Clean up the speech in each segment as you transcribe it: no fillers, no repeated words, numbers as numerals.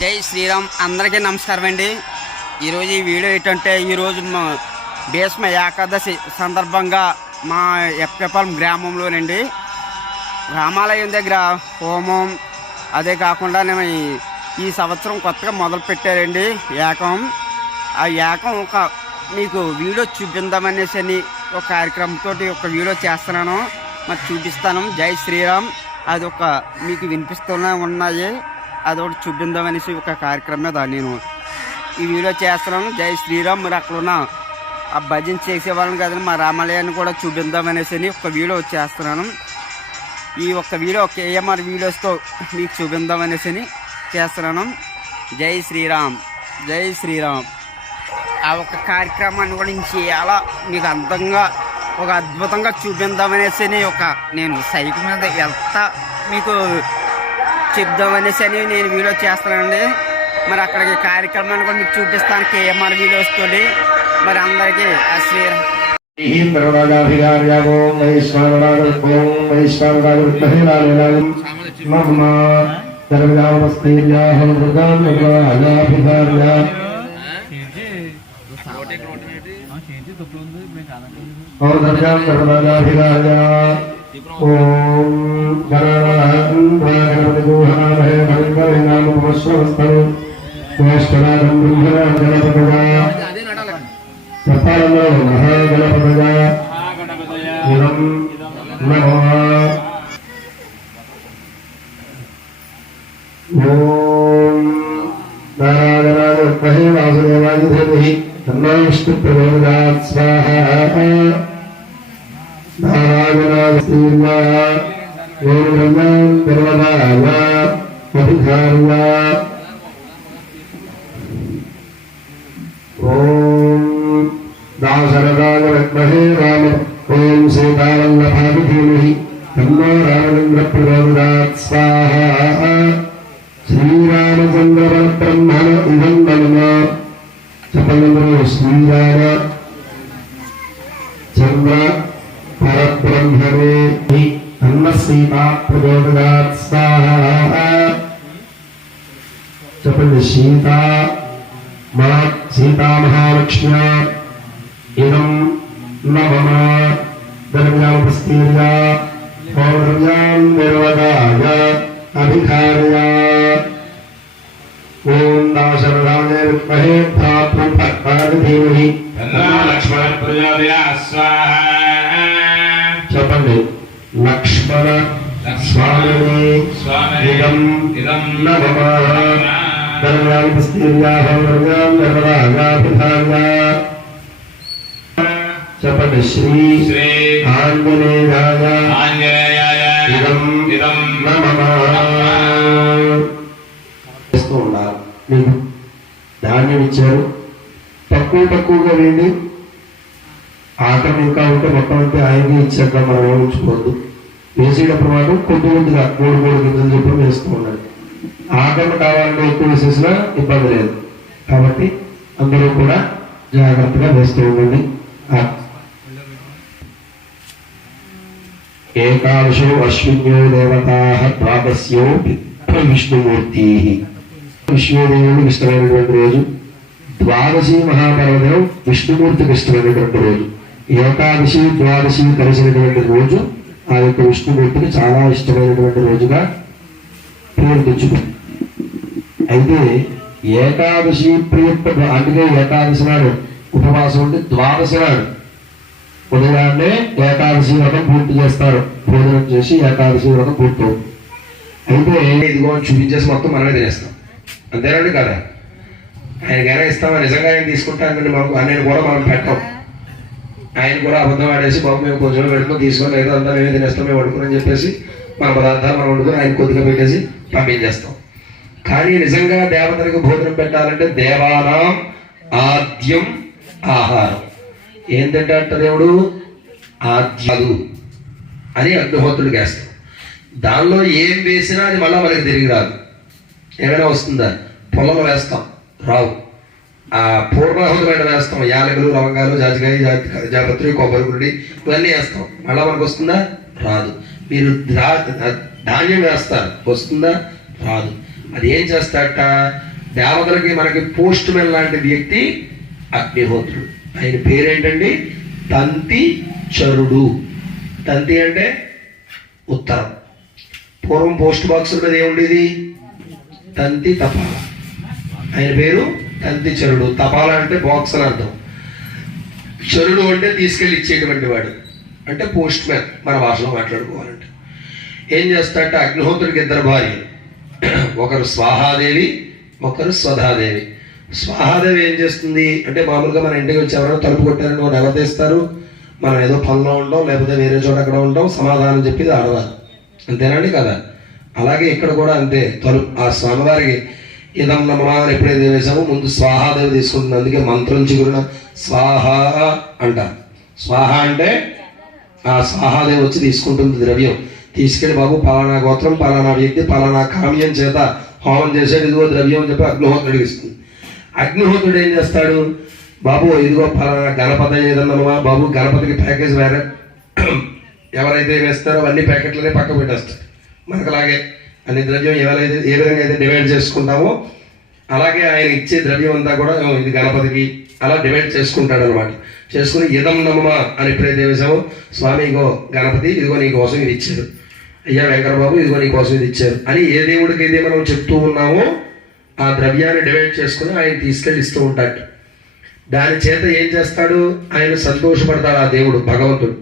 జై శ్రీరామ్. అందరికీ నమస్కారం అండి. ఈరోజు ఈ వీడియో ఏంటంటే, ఈరోజు భీష్మ ఏకాదశి సందర్భంగా మా ఎప్పపాలెం గ్రామంలోనండి రామాలయం దగ్గర హోమం, అదే కాకుండా ఈ సంవత్సరం కొత్తగా మొదలు పెట్టారండి ఏకం. ఆ ఏకం మీకు వీడియో చూపిందామనేసి అని ఒక కార్యక్రమంతో ఒక వీడియో చేస్తున్నాను, మరి చూపిస్తాను. జై శ్రీరామ్. అది మీకు వినిపిస్తూనే ఉన్నాయి, అదొకటి చూపిందామనేసి ఒక కార్యక్రమం మీద నేను ఈ వీడియో చేస్తున్నాను. జై శ్రీరామ్. మరి అక్కడ ఉన్న ఆ భజన చేసేవాళ్ళని కదండి, మా రామాలయాన్ని కూడా చూపిందామనేసి ఒక వీడియో చేస్తున్నాను. ఈ ఒక్క వీడియో కేఎంఆర్ వీడియోస్తో మీకు చూపిందామనేసి చేస్తున్నాను. జై శ్రీరామ్, జై శ్రీరామ్. ఆ ఒక్క కార్యక్రమాన్ని కూడా చాలా మీకు అందంగా అద్భుతంగా చూపిందామనేసి నేను సైకిల్ మీద వెళ్తా మీకు చెప్దామనేసి నేను వీడియో చేస్తానండి. మరి అక్కడికి కార్యక్రమాన్ని కూడా మీకు చూపిస్తాను కేఎంఆర్ వీడియోస్ తోటి. మరి అందరికీ శ్రీరామ్. ఓం సీతావల్లభాయ ధీమహి తన్నో రామచంద్ర ప్రచోదయాత్ స్వాహ. శ్రీరామచంద్ర పరబ్రహ్మణ ఇదం నమః. చెప్పండి, శ్రీరామ చంద్ర పరబ్రహ్మణే తన్న సీతా ప్రచోదయాత్ స్వాహ. చెప్పండి, సీతా మహాలక్ష్మ్యా ఇదం నమః. దర్వ్యామస్తీర్య పౌర్ణ్యాం నిర్వదాయ అభిధార్య. ఓం దాశరథాయ విద్మహే భ్రాతృపత్రాయ ధీమహి లక్ష్మణ ప్రచోదయాత్ స్వాహ. చెప్పండి, లక్ష్మణ స్వామిని ఇదం నమః. దర్వ్యామస్తీర్య పౌర్ణ్యాం నిర్వదాయ అభిధార్య. చెప్పండి, శ్రీ ఆంజనేయాయ ఇదం నమః. చేస్తూ ఉండాలి. మీకు ధాన్యం ఇచ్చారు, తక్కువగా వేయండి. ఆకలి ఇంకా ఉంటే మొత్తం అంతే ఆయనకి ఇచ్చాక మనం ఉంచుకోవద్దు. వేసేటప్పుడు మాత్రం కొద్దిగా 3 గింజలు చెప్పి వేస్తూ ఉండాలి. ఆకలి కావాలంటే ఎక్కువ వేసేసినా ఇబ్బంది లేదు. కాబట్టి అందరూ కూడా జాగ్రత్తగా వేస్తూ ఉండండి. ఏకాదశో అశ్విన్యో దేవతాః ద్వాదశ్యో విష్ణుమూర్తిః. విష్ణుదేవునికి ఇష్టమైనటువంటి రోజు. ద్వాదశి మహాపర్వదినం విష్ణుమూర్తికి ఇష్టమైనటువంటి రోజు. ఏకాదశి ద్వాదశి కలిసినటువంటి రోజు ఆ యొక్క విష్ణుమూర్తికి చాలా ఇష్టమైనటువంటి రోజుగా పేరు తెచ్చుకుంది. అయితే ఏకాదశి ప్రియత్వ, అందుకే ఏకాదశి నాడు ఉపవాసం ఉండి ద్వాదశి నాడు ఉదయాన్నే ఏకాదశి వ్రతం పూర్తి చేస్తారు. భోజనం చేసి ఏకాదశి వ్రతం పూర్తవుతుంది. అయితే ఇదిగో చూపించేసి మొత్తం మనమే తినేస్తాం, అంతేనండి కదా. ఆయనకైనా ఇస్తామా? నిజంగా ఆయన తీసుకుంటానండి. ఆయన కూడా మనం పెట్టాం. ఆయన కూడా అబద్ధం ఆడేసి బాబు మేము కొంచెం పెట్టుకుని తీసుకొని లేదా అంతా మేమే తినేస్తాం, మేము వండుకుని చెప్పేసి మన పదార్థాలు మనం వండుకొని ఆయన కొద్దిగా పెట్టేసి పంపించేస్తాం. కానీ నిజంగా దేవతలకు భోజనం పెట్టాలంటే దేవానాం ఆద్యం ఆహారం. ఏంటంటే దేవుడు ఆద్యాలు అని అగ్నిహోత్రుడికి వేస్తాం. దానిలో ఏం వేసినా అది మళ్ళీ మనకి తిరిగి రాదు. ఏమైనా వస్తుందా? పొలంలో వేస్తాం, రావు. ఆ పూర్ణాహుతమైన వేస్తాం, యాలకులు, లవంగాలు, జాజికాయ, జాపత్రి, కొబ్బరి గుడి ఇవన్నీ వేస్తాం. మళ్ళీ మనకు వస్తుందా? రాదు. మీరు ధాన్యం వేస్తారు, వస్తుందా? రాదు. అది ఏం చేస్తాడట, దేవతలకి మనకి పోస్ట్ మెన్ లాంటి వ్యక్తి అగ్నిహోత్రుడు. ఆయన పేరేంటండి, తంతి చరుడు. తంతి అంటే ఉత్తరం. పూర్వం పోస్ట్ బాక్స్ ఉన్నది ఏముండేది, తంతి తపాల. ఆయన పేరు తంతి చరుడు. తపాల అంటే బాక్స్ అని అర్థం. చరుడు అంటే తీసుకెళ్ళి ఇచ్చేటువంటి వాడు, అంటే పోస్ట్ మ్యాన్ మన భాషలో మాట్లాడుకోవాలంటే. ఏం చేస్తాడంటే అగ్నిహోత్రుడికి ఇద్దరు భార్యలు, ఒకరు స్వాహాదేవి, ఒకరు స్వధాదేవి. స్వాహాదేవి ఏం చేస్తుంది అంటే, మామూలుగా మన ఇంటికి వచ్చి ఎవరైనా తలుపు కొట్టారని వాళ్ళు ఎవరు తెస్తారు, మనం ఏదో పనిలో ఉంటాం, లేకపోతే వేరే చోట అక్కడ ఉంటాం, సమాధానం చెప్పేది ఆడవారు, అంతేనండి కదా. అలాగే ఇక్కడ కూడా అంతే. ఆ స్వామివారికి ఇదం నమః అని ఎప్పుడైతే వేసామో ముందు స్వాహాదేవి తీసుకుంటుంది. అందుకే మంత్రం చిగురున స్వాహ అంట. స్వాహ అంటే ఆ స్వాహాదేవి వచ్చి తీసుకుంటుంది ద్రవ్యం. తీసుకెళ్ళి బాబు పలానా గోత్రం, పలానా వ్యక్తి, పలానా కామ్యం చేత హోమం చేసేది, ఇదిగో ద్రవ్యం అని చెప్పి అగ్నిహోత్రుడికి ఇస్తుంది. అగ్నిహోత్రుడు ఏం చేస్తాడు, బాబు ఇదిగో పలానా గణపతి ఏదన్నామా బాబు, గణపతికి ప్యాకేజ్ వేరే ఎవరైతే వేస్తారో అన్ని ప్యాకెట్లనే పక్క పెట్టేస్తారు. మనకలాగే అన్ని ద్రవ్యం ఎవరైతే ఏ విధంగా అయితే డివైడ్ చేసుకుంటామో అలాగే ఆయన ఇచ్చే ద్రవ్యం అంతా కూడా ఇది గణపతికి అలా డివైడ్ చేసుకుంటాడు అనమాట. చేసుకుని ఇదం నమః అని ఎప్పుడైతే వేసామో, స్వామి ఇగో గణపతి ఇదిగో నీ కోసం ఇది ఇచ్చారు, అయ్యా వెంకటబాబు ఇదిగో నీ కోసం ఇది ఇచ్చారు అని ఏ దేవుడికి అయితే మనం చెప్తూ ఉన్నామో ఆ ద్రవ్యాన్ని డివైడ్ చేసుకుని ఆయన తీసుకెళ్ళి ఇస్తూ ఉంటాడు. దాని చేత ఏం చేస్తాడు, ఆయన సంతోషపడతాడు ఆ దేవుడు భగవంతుడు.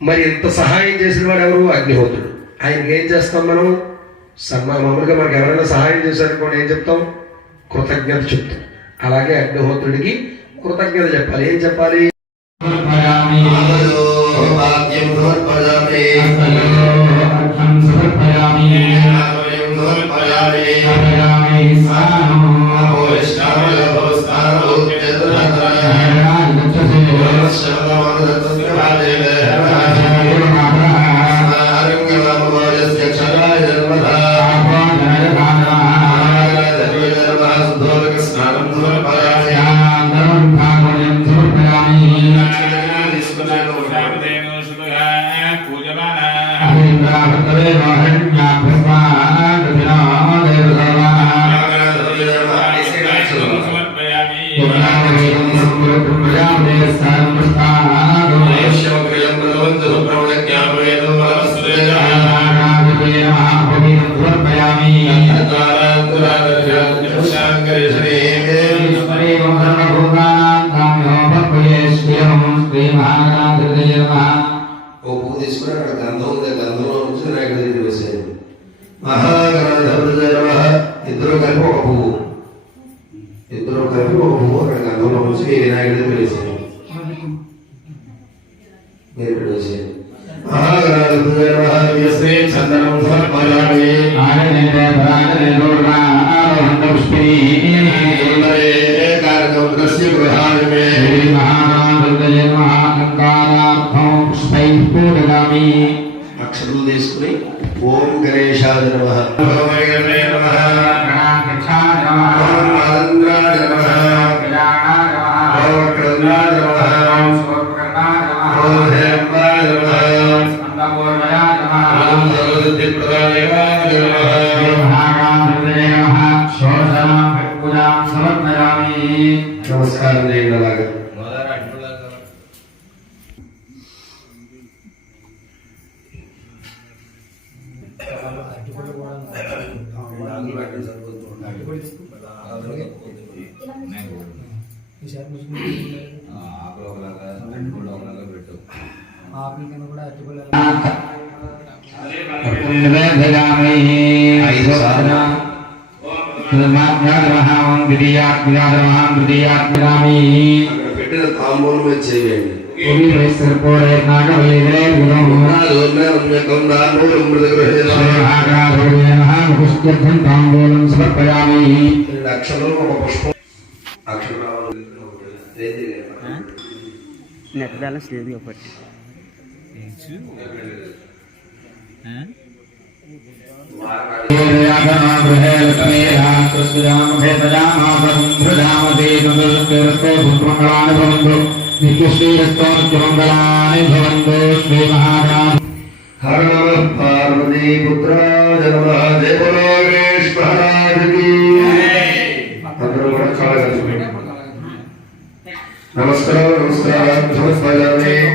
మరి ఇంత సహాయం చేసిన వాడు ఎవరు, అగ్నిహోత్రుడు. ఆయనకి ఏం చేస్తాం మనం, మామూలుగా మనకు ఎవరైనా సహాయం చేశారనుకోండి ఏం చెప్తాం, కృతజ్ఞత చెప్తాం. అలాగే అగ్నిహోత్రుడికి కృతజ్ఞత చెప్పాలి. ఏం చెప్పాలి, ఇద్దరు కలిపి ఒక పువ్వు అక్కడ గంధంలో నుంచి వినాయకుడి దగ్గర వేసాను. మీరు ఇక్కడ వేసాను. అక్షరులు తీసుకుని ఓం గణేశాయ నమః, నమస్కారం చేయండి. అలాగే పెట్టిన తాంబూలం చేయండి. తాంబూలం సమర్పయామి. అక్షరం ఒక పుష్పం నెట్ బ్యాలెన్స్ లేదు కాబట్టి హర నమః పార్వతీ పుత్రాయ నమః. జయ బలో గణేష్ మహారాజుకి అందరూ కూడా కాలగలుగుతారు. నమస్కారం నమస్కారం.